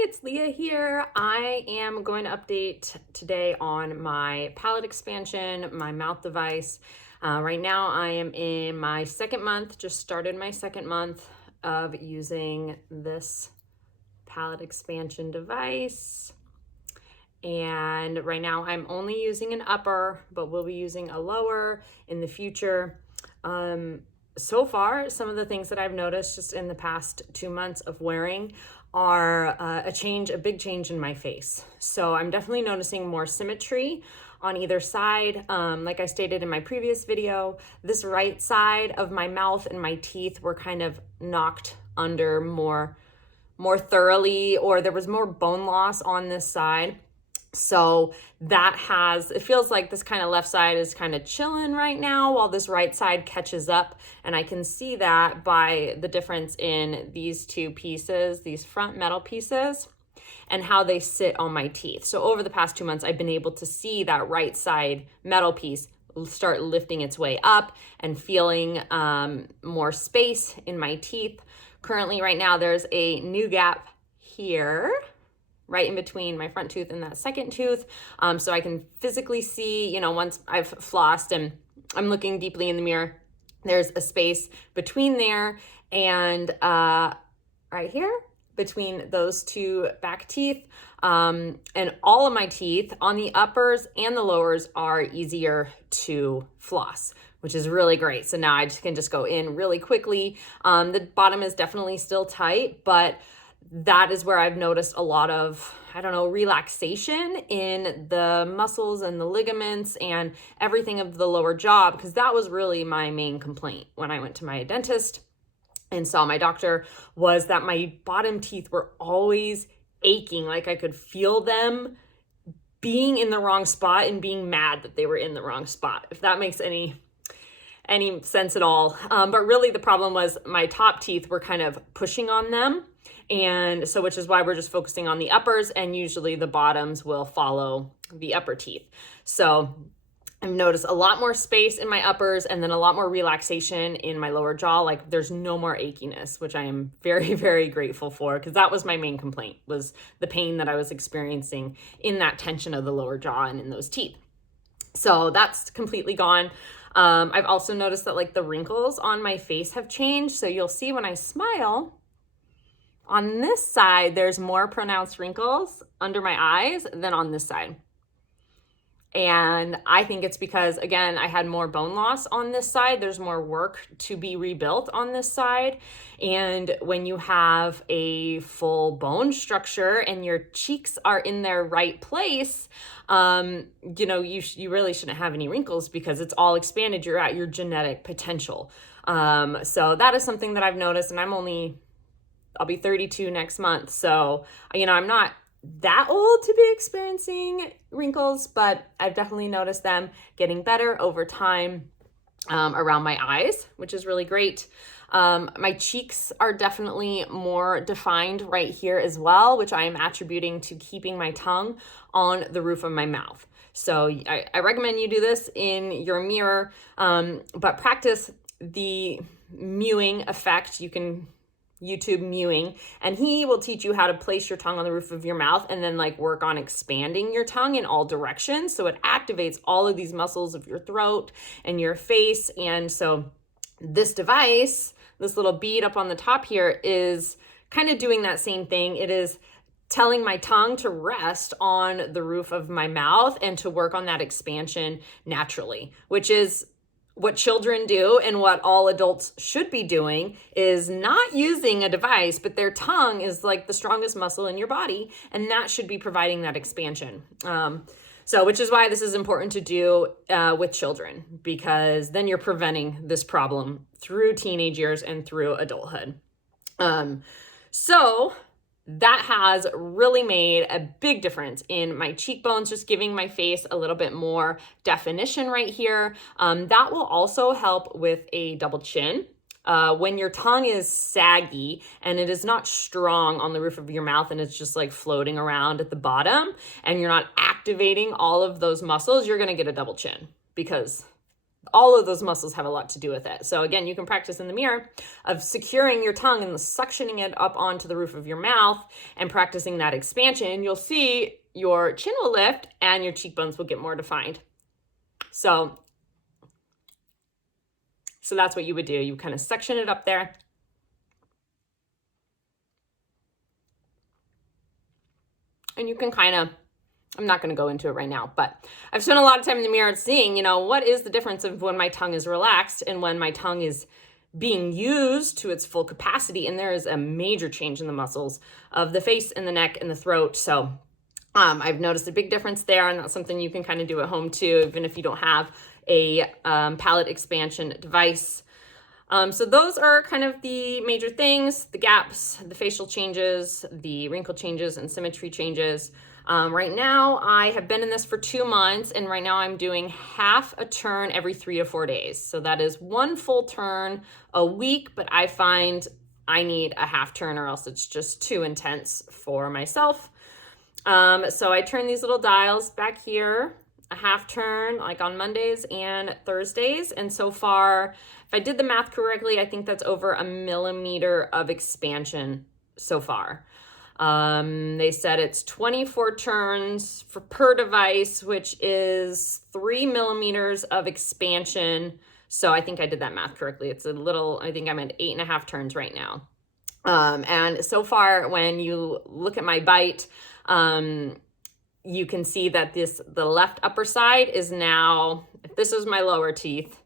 Hi, it's Leah here. I am going to update today on my palate expansion, my mouth device. Right now I am in my second month, just started my second month of using this palate expansion device. And right now I'm only using an upper, but we'll be using a lower in the future. So far, some of the things that I've noticed just in the past 2 months of wearing are a big change in my face. So I'm definitely noticing more symmetry on either side. Like I stated in my previous video, this right side of my mouth and my teeth were kind of knocked under more thoroughly, or there was more bone loss on this side. So it feels like this kind of left side is kind of chilling right now while this right side catches up. And I can see that by the difference in these two pieces, these front metal pieces, and how they sit on my teeth. So over the past 2 months, I've been able to see that right side metal piece start lifting its way up and feeling more space in my teeth. Currently, right now, there's a new gap here, right in between my front tooth and that second tooth. So I can physically see, once I've flossed and I'm looking deeply in the mirror, there's a space between there and right here between those two back teeth. And all of my teeth on the uppers and the lowers are easier to floss, which is really great. So now I can just go in really quickly. The bottom is definitely still tight, but that is where I've noticed a lot of, relaxation in the muscles and the ligaments and everything of the lower jaw, because that was really my main complaint when I went to my dentist and saw my doctor, was that my bottom teeth were always aching. Like I could feel them being in the wrong spot and being mad that they were in the wrong spot, if that makes any sense at all. But really the problem was my top teeth were kind of pushing on them. And so, which is why we're just focusing on the uppers, and usually the bottoms will follow the upper teeth. So I've noticed a lot more space in my uppers and then a lot more relaxation in my lower jaw. Like there's no more achiness, which I am very, very grateful for, because that was my main complaint, was the pain that I was experiencing in that tension of the lower jaw and in those teeth. So that's completely gone. I've also noticed that like the wrinkles on my face have changed. So you'll see when I smile, on this side, there's more pronounced wrinkles under my eyes than on this side. And I think it's because, again, I had more bone loss on this side. There's more work to be rebuilt on this side. And when you have a full bone structure and your cheeks are in their right place, you really shouldn't have any wrinkles because it's all expanded. You're at your genetic potential. So that is something that I've noticed, and I'll be 32 next month. So, I'm not that old to be experiencing wrinkles, but I've definitely noticed them getting better over time around my eyes, which is really great. My cheeks are definitely more defined right here as well, which I am attributing to keeping my tongue on the roof of my mouth. So I recommend you do this in your mirror, but practice the mewing effect. You can YouTube mewing, and he will teach you how to place your tongue on the roof of your mouth and then work on expanding your tongue in all directions. So it activates all of these muscles of your throat and your face. And so this device, this little bead up on the top here, is kind of doing that same thing. It is telling my tongue to rest on the roof of my mouth and to work on that expansion naturally, which is what children do and what all adults should be doing, is not using a device, but their tongue is like the strongest muscle in your body, and that should be providing that expansion. Which is why this is important to do with children, because then you're preventing this problem through teenage years and through adulthood. That has really made a big difference in my cheekbones, just giving my face a little bit more definition right here. That will also help with a double chin. When your tongue is saggy and it is not strong on the roof of your mouth and it's just floating around at the bottom and you're not activating all of those muscles, you're going to get a double chin, because all of those muscles have a lot to do with it. So again, you can practice in the mirror of securing your tongue and suctioning it up onto the roof of your mouth and practicing that expansion. You'll see your chin will lift and your cheekbones will get more defined. So that's what you would do. You kind of suction it up there. And you can kind of, I'm not going to go into it right now, but I've spent a lot of time in the mirror seeing, you know, what is the difference of when my tongue is relaxed and when my tongue is being used to its full capacity. And there is a major change in the muscles of the face and the neck and the throat. So I've noticed a big difference there, and that's something you can kind of do at home too, even if you don't have a palate expansion device. So those are kind of the major things: the gaps, the facial changes, the wrinkle changes, and symmetry changes. Right now, I have been in this for 2 months, and right now I'm doing half a turn every 3 to 4 days. So that is 1 full turn a week, but I find I need a half turn or else it's just too intense for myself. So I turn these little dials back here, a half turn, like on Mondays and Thursdays. And so far, if I did the math correctly, I think that's over 1 millimeter of expansion so far. They said it's 24 turns per device, which is 3 millimeters of expansion. So I think I did that math correctly. It's a little, I think I'm at 8.5 turns right now. And so far, when you look at my bite, you can see that the left upper side is now, if this is my lower teeth,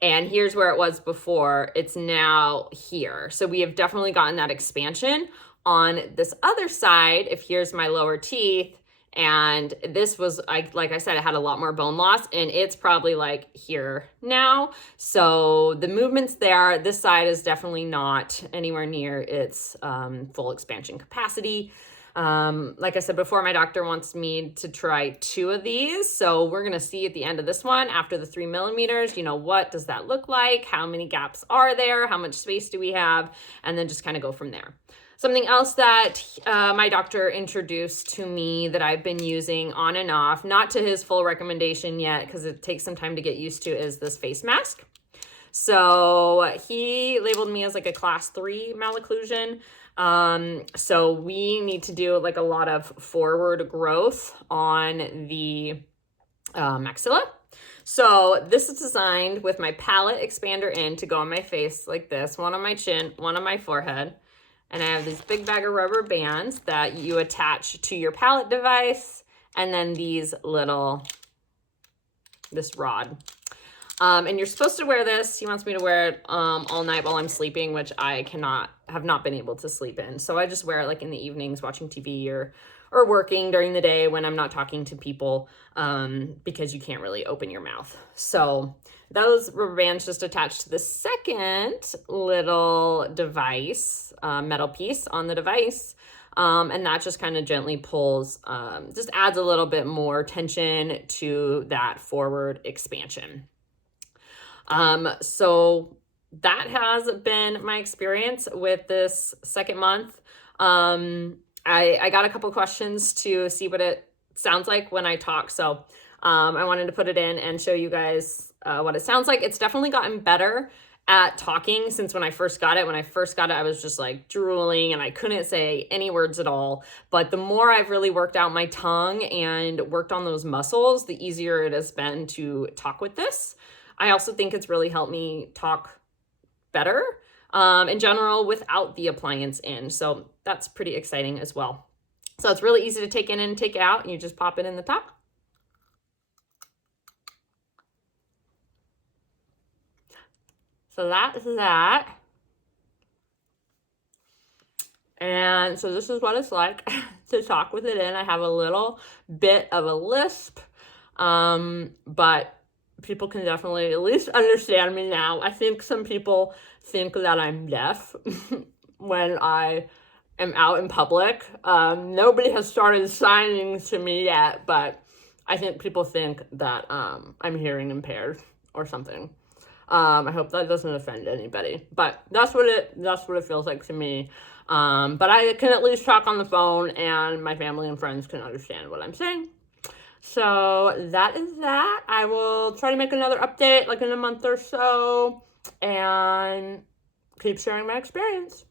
and here's where it was before, it's now here. So we have definitely gotten that expansion. On this other side, if here's my lower teeth, and this was, like I said, it had a lot more bone loss, and it's probably like here now. So the movements there, this side is definitely not anywhere near its full expansion capacity. Like I said before, my doctor wants me to try 2 of these. So we're going to see at the end of this one, after the 3 millimeters, you know, what does that look like? How many gaps are there? How much space do we have? And then just kind of go from there. Something else that my doctor introduced to me that I've been using on and off, not to his full recommendation yet, because it takes some time to get used to, is this face mask. So he labeled me as like a class 3 malocclusion. So we need to do like a lot of forward growth on the maxilla. So this is designed with my palate expander in to go on my face like this, one on my chin, one on my forehead. And I have this big bag of rubber bands that you attach to your palate device, and then this rod. And you're supposed to wear this. He wants me to wear it all night while I'm sleeping, which I have not been able to sleep in. So I just wear it like in the evenings watching TV or working during the day when I'm not talking to people, because you can't really open your mouth. So those rubber bands just attach to the second little device, metal piece on the device. And that just kind of gently pulls, just adds a little bit more tension to that forward expansion. So that has been my experience with this second month. I got a couple questions to see what it sounds like when I talk. So I wanted to put it in and show you guys what it sounds like. It's definitely gotten better at talking since when I first got it. When I first got it, I was just like drooling and I couldn't say any words at all. But the more I've really worked out my tongue and worked on those muscles, the easier it has been to talk with this. I also think it's really helped me talk better in general without the appliance in. So that's pretty exciting as well. So it's really easy to take in and take out, and you just pop it in the top. So that's that. And so this is what it's like to talk with it in. I have a little bit of a lisp, but people can definitely at least understand me now. I think some people think that I'm deaf when I am out in public. Nobody has started signing to me yet, but I think people think that I'm hearing impaired or something. I hope that doesn't offend anybody, but that's what it feels like to me. But I can at least talk on the phone, and my family and friends can understand what I'm saying. So that is that. I will try to make another update like in a month or so and keep sharing my experience.